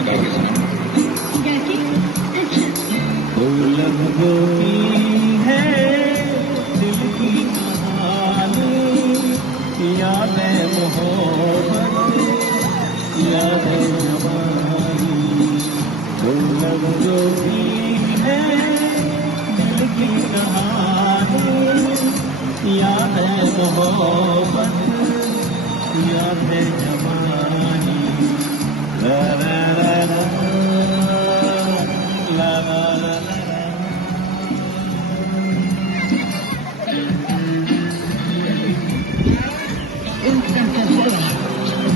गाइए है दिल की कहानी, यादें मोहब्बत, यादें जवानी। जो भी है दिल की कहानी, यादें मोहब्बत, यादें जवानी।